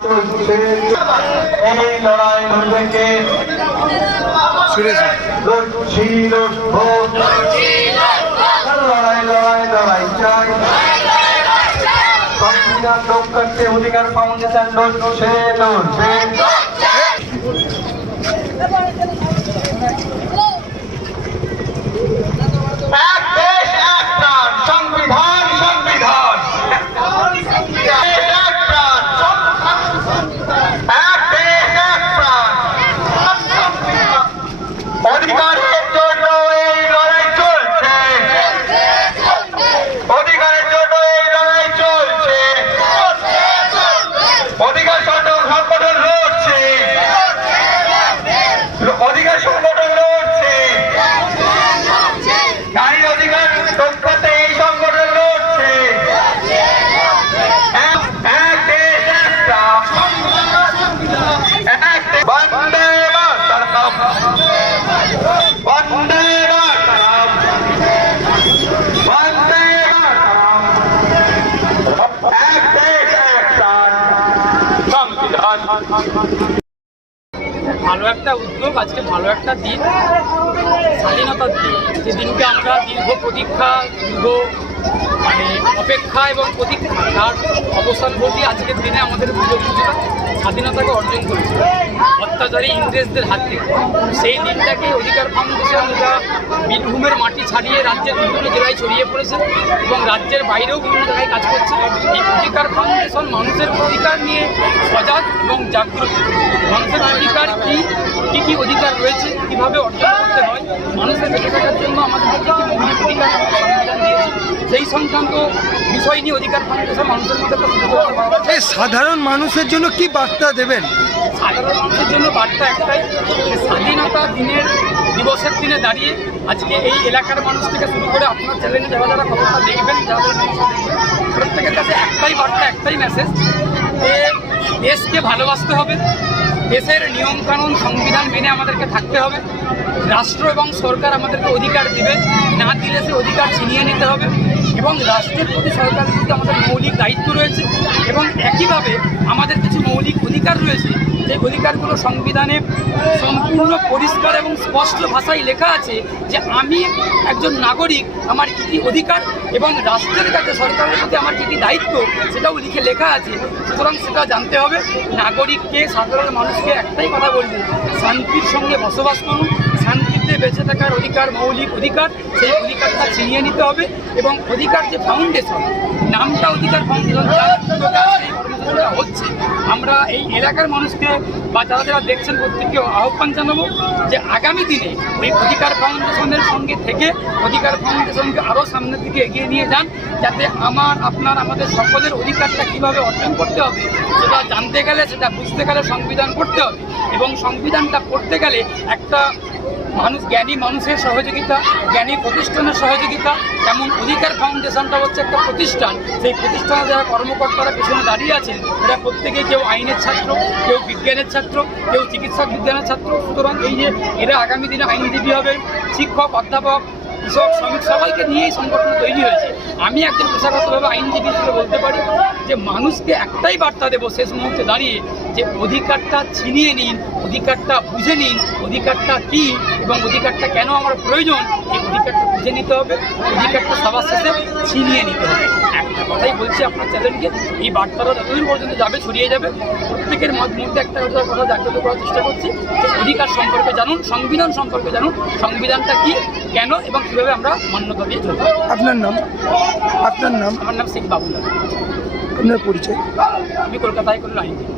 এই লড়াই সুরেশ। লড়ছি লড়বো লড়াই লড়াই লড়াই চাই সংবিধান লোক করতে অধিকার ফাউন্ডেশন লড়ছে লড়ছে এক দেশ এক প্রাণ সংবিধান সংবিধান দেশ এক প্রাণ এক দেশ এক প্রাণ অধিকারের জন্য এই লড়াই চলছে অধিকারের জন্য এই লড়াই চলছে অধিকার সংগঠন সংগঠন লড়ছে অধিকার সংগঠন লড়ছে নারীর অধিকার রক্ষাতে এই সংগঠন লড়ছে এক এক দেশ একটা এক দেশ- বন্দে মাতরম বন্দে মাতরম বন্দে মাতরম এক দেশ এক প্রাণ সংবিধান ভালো একটা উদ্যোগ আজকে ভালো একটা দিন স্বাধীনতার দিন। যে দিনকে আমরা দীর্ঘ প্রতীক্ষা দীর্ঘ মানে অপেক্ষা এবং প্রতীক্ষা তার অবসান ঘটিয়ে আজকের দিনে আমাদের পূর্বপুরুষরা স্বাধীনতাকে অর্জন করেছিল অত্যাচারী ইংরেজদের হাত থেকে। সেই দিনটাকে অধিকার ফাউন্ডেশন আমরা বীরভূমের মাটি ছাড়িয়ে রাজ্যের বিভিন্ন জেলায় ছড়িয়ে পড়েছে এবং রাজ্যের বাইরেও বিভিন্ন জায়গায় কাজ করছে। এই অধিকার ফাউন্ডেশন মানুষের অধিকার নিয়ে সজাগ এবং জাগ্রত। মানুষের অধিকার কি? কী কি অধিকার রয়েছে? কীভাবে অর্জন করতে হয়? মানুষের বেঁচে থাকার জন্য আমাদের কাছে কি অধিকার সেই সংক্রান্ত বিষয় নিয়ে অধিকার ফাউন্ডেশন মানুষের মধ্যে। এই সাধারণ মানুষের জন্য কি বার্তা দেবেন সাধারণ মানুষের জন্য বার্তা একটাই স্বাধীনতা দিনের দিবসের দিনে দাঁড়িয়ে আজকে এই এলাকার মানুষ থেকে শুরু করে আপনার চ্যানেলে যারা যারা খবরটা দেখবেন যারা প্রত্যেকের কাছে একটাই বার্তা একটাই মেসেজ যে দেশকে ভালোবাসতে হবে দেশের নিয়মকানুন সংবিধান মেনে আমাদেরকে থাকতে হবে রাষ্ট্র এবং সরকার আমাদেরকে অধিকার দিবে না দিলে সে অধিকার ছিনিয়ে নিতে হবে এবং রাষ্ট্রের প্রতি সরকারের প্রতি আমাদের মৌলিক দায়িত্ব রয়েছে এবং একইভাবে আমাদের কিছু মৌলিক অধিকার রয়েছে যে অধিকারগুলো সংবিধানে সম্পূর্ণ পরিষ্কার এবং স্পষ্ট ভাষায় লেখা আছে যে আমি একজন নাগরিক, আমার কী কী অধিকার এবং রাষ্ট্রের কাছে সরকারের প্রতি আমার কী কী দায়িত্ব সেটাও লিখে লেখা আছে। সুতরাং সেটা জানতে হবে। নাগরিককে, সাধারণ মানুষকে একটাই কথা বলব, শান্তির সঙ্গে বসবাস করুন। শান্তিতে বেঁচে থাকার অধিকার, মৌলিক অধিকার, সেই অধিকারটা ছিনিয়ে নিতে হবে এবং অধিকার যে ফাউন্ডেশন নামটা অধিকার ফাউন্ডেশন হচ্ছে। আমরা এই এলাকার মানুষকে বা যারা যারা দেখছেন প্রত্যেককে আহ্বান জানাব যে আগামী দিনে ওই অধিকার ফাউন্ডেশনের সঙ্গে থেকে অধিকার ফাউন্ডেশনকে আরও সামনের দিকে এগিয়ে নিয়ে যান, যাতে আমার, আপনার, আমাদের সকলের অধিকারটা কীভাবে অর্জন করতে হবে, সেটা জানতে গেলে, সেটা বুঝতে গেলে সংবিধান করতে হবে এবং সংবিধানটা পড়তে গেলে একটা মানুষ জ্ঞানী মানুষের সহযোগিতা, জ্ঞানী প্রতিষ্ঠানের সহযোগিতা তেমন অধিকার ফাউন্ডেশনটা হচ্ছে একটা প্রতিষ্ঠান। সেই প্রতিষ্ঠানে যারা কর্মকর্তারা পেছনে দাঁড়িয়ে আছেন এরা প্রত্যেকেই কেউ আইনের ছাত্র, কেউ বিজ্ঞানের ছাত্র, কেউ চিকিৎসা বিজ্ঞানের ছাত্র। সুতরাং এই যে এরা আগামী দিনে আইনজীবী হবে, শিক্ষক, অধ্যাপক, কৃষক, শ্রমিক, সবাইকে নিয়েই সংগঠন তৈরি হয়েছে। আমি একজন পেশাগতভাবে আইনজীবী হিসেবে বলতে পারি যে মানুষকে একটাই বার্তা দেবো শেষ মুহূর্তে দাঁড়িয়ে যে অধিকারটা ছিনিয়ে নিন অধিকারটা বুঝে নিন অধিকারটা কী এবং অধিকারটা কেন আমার প্রয়োজন এই অধিকারটা বুঝে নিতে হবে অধিকারটা সবার শেষে ছিনিয়ে নিতে হবে। একটা কথাই বলছি আপনার চ্যানেলকে এই বার্তাটা যতদিন পর্যন্ত যাবে ছড়িয়ে যাবে। প্রত্যেকের মত- মধ্যে একটা কথা কথা জাগ্রত করার চেষ্টা করছি যে অধিকার সম্পর্কে জানুন সংবিধান সম্পর্কে জানুন সংবিধানটা কি কেন এবং কীভাবে আমরা মান্যতা দিয়ে চলব। আপনার নাম? আপনার নাম? আমার নাম শেখ বাবুল্লাহ আপনার পরিচয়? আমি কলকাতায় কোনো আইনজীবী